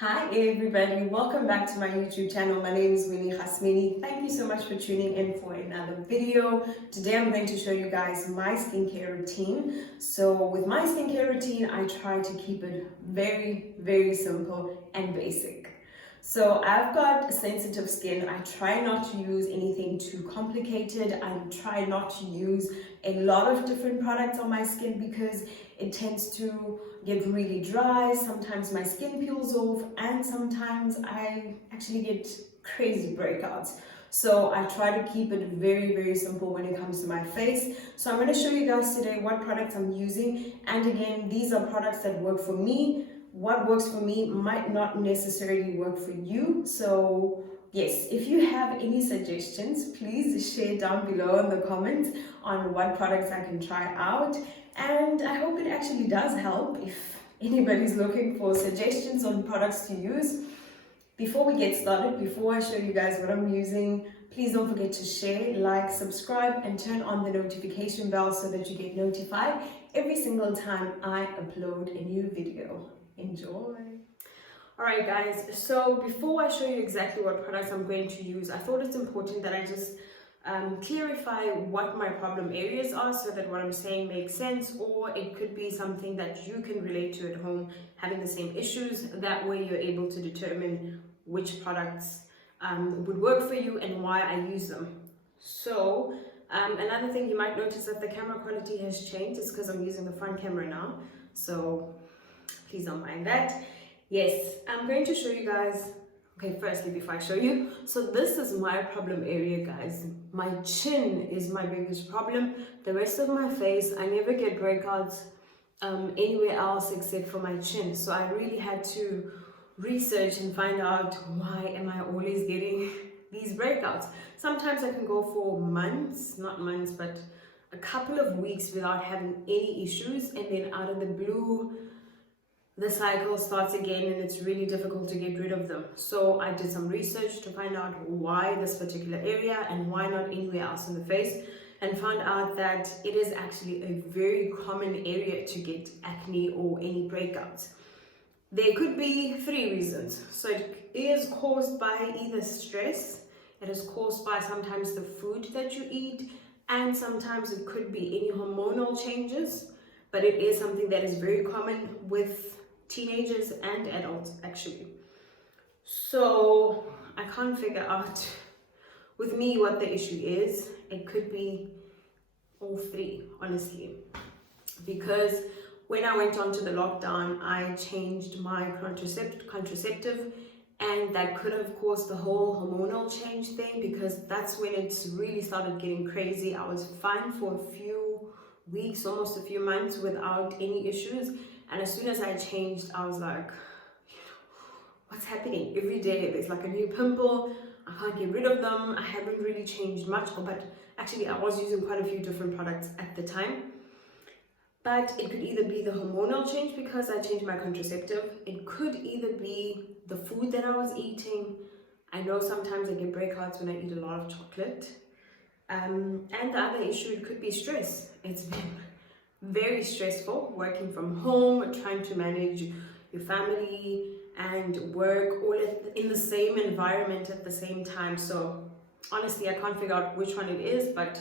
Hi everybody, welcome back to my YouTube channel. My name is Winnie Khasmini. Thank you so much for tuning in for another video. Today I'm going to show you guys my skincare routine. So with my skincare routine, I try to keep it very simple and basic. So I've got sensitive skin. I try not to use anything too complicated. I try not to use a lot of different products on my skin because it tends to get really dry. Sometimes my skin peels off and sometimes I actually get crazy breakouts. So I try to keep it very simple when it comes to my face. So I'm going to show you guys today what products I'm using. And again, these are products that work for me. What works for me might not necessarily work for you. So yes, if you have any suggestions, please share down below in the comments on what products I can try out. And I hope it actually does help if anybody's looking for suggestions on products to use. Before we get started, before I show you guys what I'm using, please don't forget to share, like, subscribe, and turn on the notification bell so that you get notified every single time I upload a new video. Enjoy! Alright guys, so before I show you exactly what products I'm going to use, I thought it's important that I just clarify what my problem areas are so that what I'm saying makes sense, or it could be something that you can relate to at home having the same issues. That way you're able to determine which products would work for you and why I use them. So another thing you might notice that the camera quality has changed. It's because I'm using the front camera now, so please don't mind that. Yes, I'm going to show you guys. Okay, firstly, before I show you, so this is my problem area, guys. My chin is my biggest problem. The rest of my face, I never get breakouts anywhere else except for my chin. So I really had to research and find out why am I always getting these breakouts. Sometimes I can go for months, not months, but a couple of weeks without having any issues, and then out of the blue, the cycle starts again and it's really difficult to get rid of them. So I did some research to find out why this particular area and why not anywhere else in the face, and found out that it is actually a very common area to get acne or any breakouts. There could be 3 reasons. So it is caused by either stress, it is caused by sometimes the food that you eat, and sometimes it could be any hormonal changes, but it is something that is very common with teenagers and adults actually. So I can't figure out with me what the issue is. It could be all 3, honestly, because when I went on to the lockdown, I changed my contraceptive, and that could have caused the whole hormonal change thing, because that's when it's really started getting crazy. I was fine for a few weeks, almost a few months without any issues, and as soon as I changed, I was like, what's happening? Every day there's like a new pimple. I can't get rid of them. I haven't really changed much, but actually I was using quite a few different products at the time. But it could either be the hormonal change because I changed my contraceptive. It could either be the food that I was eating. I know sometimes I get breakouts when I eat a lot of chocolate. And the other issue could be stress. It's been very stressful working from home, trying to manage your family and work all in the same environment at the same time. So honestly, I can't figure out which one it is, but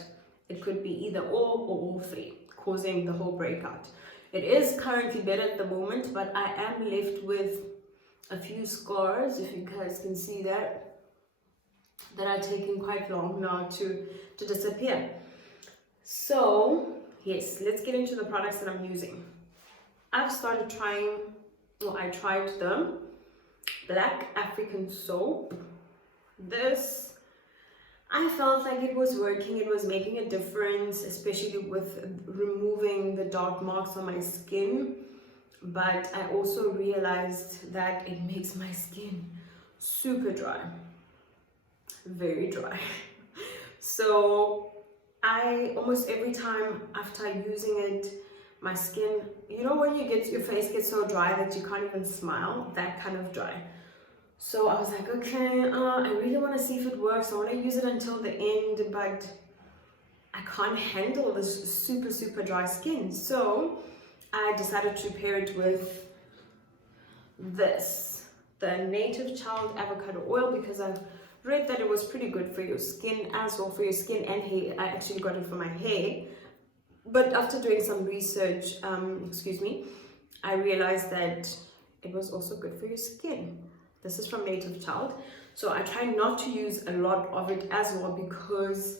it could be either all 3 causing the whole breakout. It is currently better at the moment, but I am left with a few scars, if you guys can see that are taking quite long now to disappear. So yes, let's get into the products that I'm using. I've started trying, I tried the Black African soap. This, I felt like it was working, it was making a difference, especially with removing the dark marks on my skin. But I also realized that it makes my skin super dry, very dry. So I almost every time after using it, my skin, you know when your face gets so dry that you can't even smile, that kind of dry. So I was like, okay, I really want to see if it works. I want to use it until the end, but I can't handle this super dry skin. So I decided to pair it with this. the Native Child avocado oil because I've read that it was pretty good for your skin as well, for your skin and hair. I actually got it for my hair, but after doing some research, I realized that it was also good for your skin. This is from Native Child, so I try not to use a lot of it as well because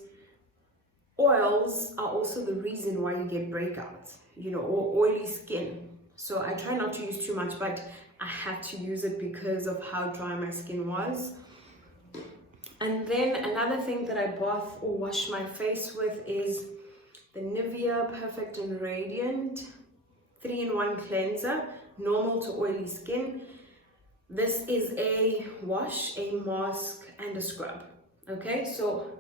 oils are also the reason why you get breakouts, you know, or oily skin. So I try not to use too much, but I had to use it because of how dry my skin was. And then another thing that I bath or wash my face with is the Nivea Perfect and Radiant 3-in-1 cleanser, normal to oily skin. This is a wash, a mask, and a scrub. Okay, so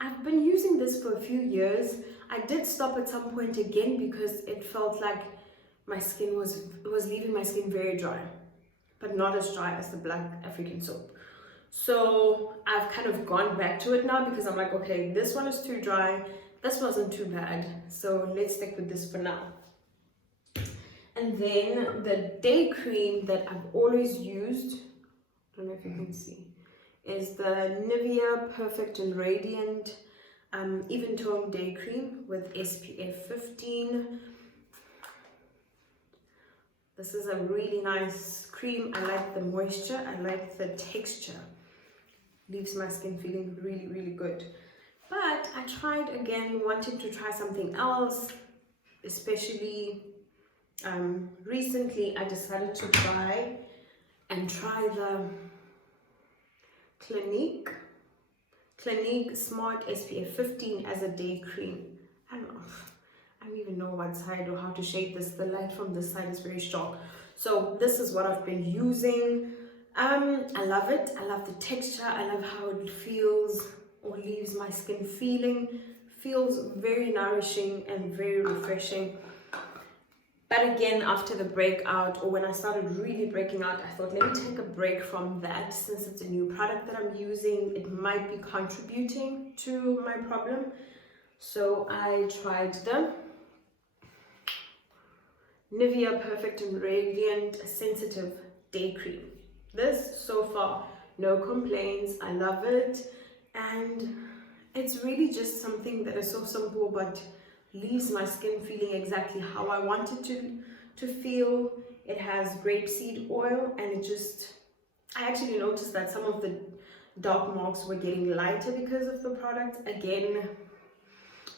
I've been using this for a few years. I did stop at some point again because it felt like my skin was leaving my skin very dry, but not as dry as the Black African soap. So I've kind of gone back to it now because I'm like, okay, this one is too dry, this wasn't too bad, so let's stick with this for now. And then the day cream that I've always used, I don't know if you can see, is the Nivea Perfect and Radiant Even Tone Day Cream with SPF 15. This is a really nice cream. I like the moisture, I like the texture. Leaves my skin feeling really, really good. But I tried again, wanting to try something else, especially recently I decided to try the Clinique Smart SPF 15 as a day cream. I don't even know what side or how to shade this. The light from this side is very strong. So this is what I've been using. I love it. I love the texture. I love how it feels or leaves my skin feels very nourishing and very refreshing. But again, after the breakout, or when I started really breaking out, I thought, let me take a break from that since it's a new product that I'm using. It might be contributing to my problem. So I tried the Nivea Perfect and Radiant Sensitive Day Cream. This, so far, no complaints. I love it. And it's really just something that is so simple, but leaves my skin feeling exactly how I want it to feel. It has grapeseed oil, and I actually noticed that some of the dark marks were getting lighter because of the product. Again,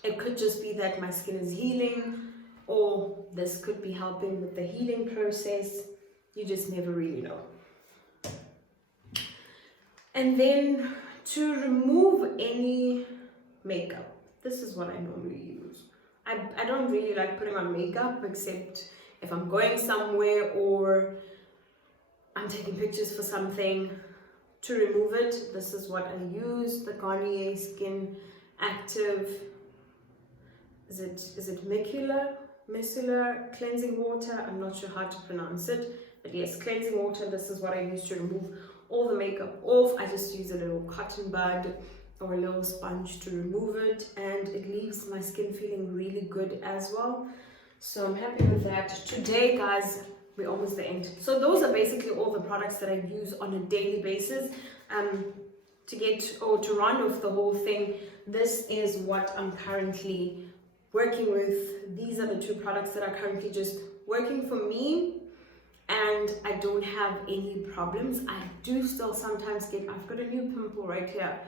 it could just be that my skin is healing, or this could be helping with the healing process. You just never really know. And then to remove any makeup, this is what I normally use. I don't really like putting on makeup except if I'm going somewhere or I'm taking pictures for something. To remove it, this is what I use, the Garnier Skin Active, is it micellar cleansing water? I'm not sure how to pronounce it, but yes, cleansing water. This is what I use to remove all the makeup off. I just use a little cotton bud or a little sponge to remove it, and it leaves my skin feeling really good as well. So I'm happy with that. Today, guys, we're almost the end. So those are basically all the products that I use on a daily basis. To run with the whole thing, this is what I'm currently working with. These are the two products that are currently just working for me, and I don't have any problems. I do still sometimes I've got a new pimple right here,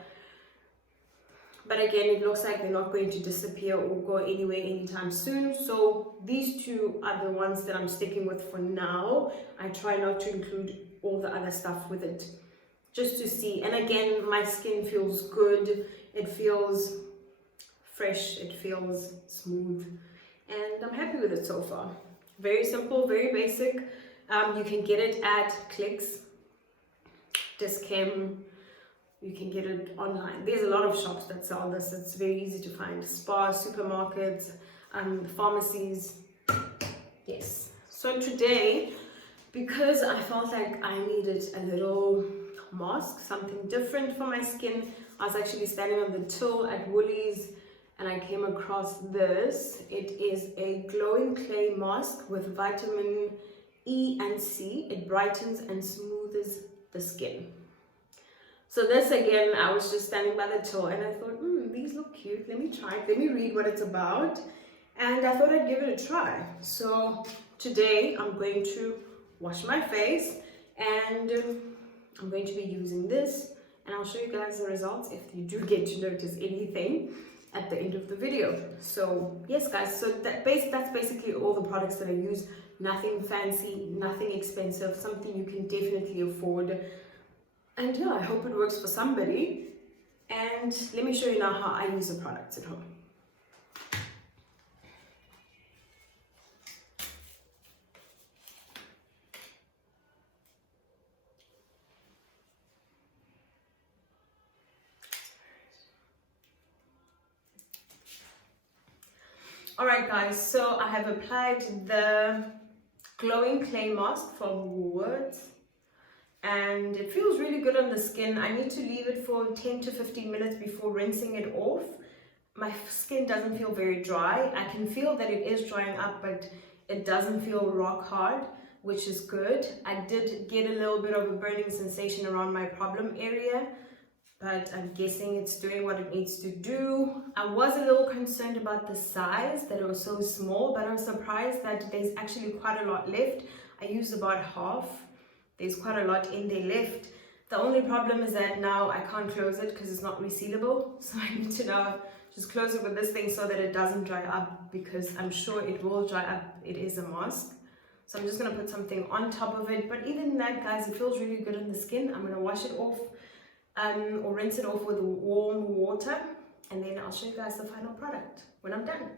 but again, it looks like they're not going to disappear or go anywhere anytime soon. So these two are the ones that I'm sticking with for now. I try not to include all the other stuff with it, just to see. And again, my skin feels good. It feels fresh. It feels smooth. And I'm happy with it so far. Very simple, very basic. You can get it at Clicks, Dis-Chem. You can get it online. There's a lot of shops that sell this. It's very easy to find. Spas, supermarkets, pharmacies. Yes. So today, because I felt like I needed a little mask, something different for my skin, I was actually standing on the till at Woolies and I came across this. It is a glowing clay mask with vitamin E and C. It brightens and smooths the skin. So this again, I was just standing by the till and I thought, these look cute. Let me try it. Let me read what it's about. And I thought I'd give it a try. So today I'm going to wash my face and I'm going to be using this, and I'll show you guys the results if you do get to notice anything at the end of the video. So yes guys, so that's basically all the products that I use. Nothing fancy, nothing expensive, something you can definitely afford. And yeah, I hope it works for somebody. And let me show you now how I use the products at home. Alright guys, so I have applied the glowing clay mask from Woolworths and it feels really good on the skin. I need to leave it for 10 to 15 minutes before rinsing it off. My skin doesn't feel very dry. I can feel that it is drying up, but it doesn't feel rock hard, which is good. I did get a little bit of a burning sensation around my problem area, but I'm guessing it's doing what it needs to do. I was a little concerned about the size, that it was so small, but I'm surprised that there's actually quite a lot left. I used about half. There's quite a lot in there left. The only problem is that now I can't close it because it's not resealable. So I need to now just close it with this thing so that it doesn't dry up, because I'm sure it will dry up. It is a mask. So I'm just gonna put something on top of it. But even that guys, it feels really good on the skin. I'm gonna wash it off. Or rinse it off with warm water, and then I'll show you guys the final product when I'm done.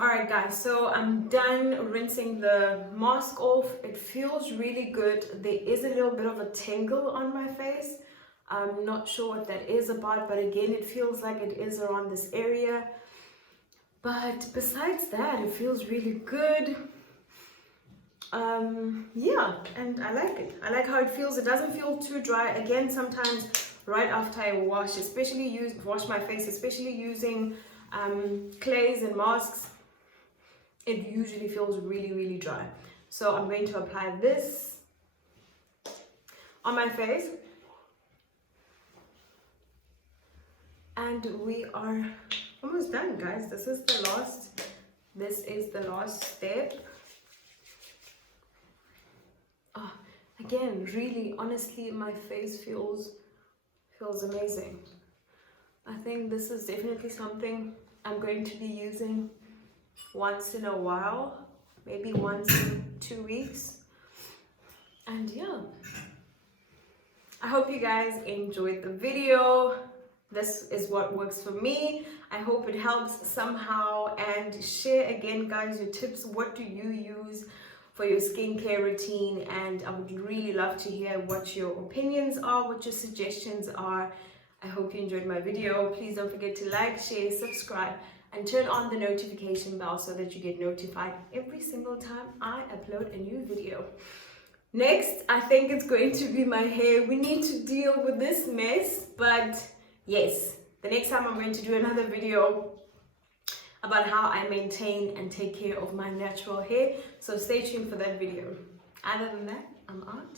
Alright guys, so I'm done rinsing the mask off. It feels really good. There is a little bit of a tingle on my face. I'm not sure what that is about, but again, it feels like it is around this area. But besides that, it feels really good. Yeah, and I like it. I like how it feels. It doesn't feel too dry. Again, sometimes right after I wash, wash my face, especially using clays and masks, it usually feels really dry. So I'm going to apply this on my face, and we are almost done guys. This is the last step. Again, really honestly, my face feels amazing. I think this is definitely something I'm going to be using once in a while, maybe once in 2 weeks. And yeah, I hope you guys enjoyed the video. This is what works for me. I hope it helps somehow, and share again guys your tips. What do you use for your skincare routine? And I would really love to hear what your opinions are, what your suggestions are. I hope you enjoyed my video. Please don't forget to like, share, subscribe, and turn on the notification bell so that you get notified every single time I upload a new video. Next, I think it's going to be my hair. We need to deal with this mess, but yes, the next time I'm going to do another video about how I maintain and take care of my natural hair. So stay tuned for that video. Other than that, I'm out.